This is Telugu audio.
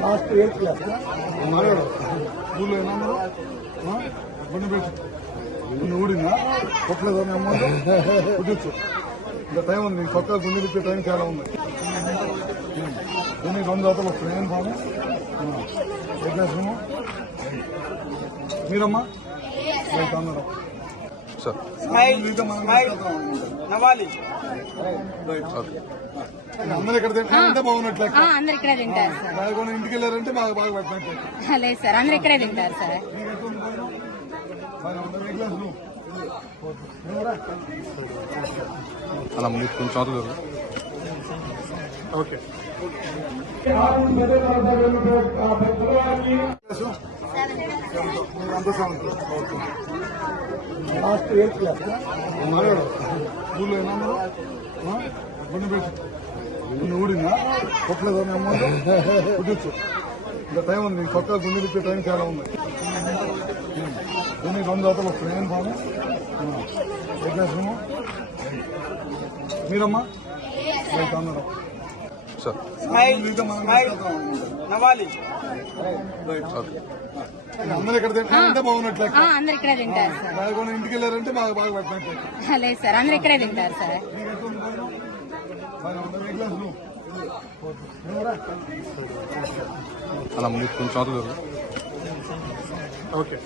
లాస్ట్ 8th క్లాస్ స్కూల్లో ఏమన్నా బండి పెట్టి ఊడిందా కొట్టలేదా మీ అమ్మ కుట్టచ్చు ఇంకా టైం ఉంది కొత్త గుండె తిప్పే టైం చాలా ఉంది దీనికి 2 జాతలు వస్తాయి ఏం బాగా ఏ క్లాస్ రూము మీరమ్మా అన్నారు అందరు ఇక్కడ తింటారంటే బాగున్నట్లే అందరు ఇక్కడ తింటారు సార్ ఇంటికి వెళ్ళారంటే బాగా బాగా పెట్టినట్లే లేదు సార్ అందరు ఇక్కడే తింటారు సార్ అలా ముందు కొంచెం ఓకే లాస్ట్ 8th క్లాస్ స్కూల్లో ఏమన్నా బండి పెట్టి ఊడిందా కొట్టలేదా మీ అమ్మ కుట్టచ్చు ఇంకా టైం ఉంది కొత్త గుండె తిప్పే టైం చాలా ఉంది దీనికి 2 జాతలు వస్తాయి ఏం బాగా ఏ క్లాస్ రూము మీరమ్మా అన్నారు అందరు ఇక్కడ తింటారంటే బాగున్నట్లే అందరు ఇక్కడే తింటారు సార్ ఇంటికి వెళ్ళారంటే బాగా బాగా పెట్టినట్లే లేదు సార్ అందరు ఇక్కడే తింటారు సార్ అలా ముందు కొంచెం ఓకే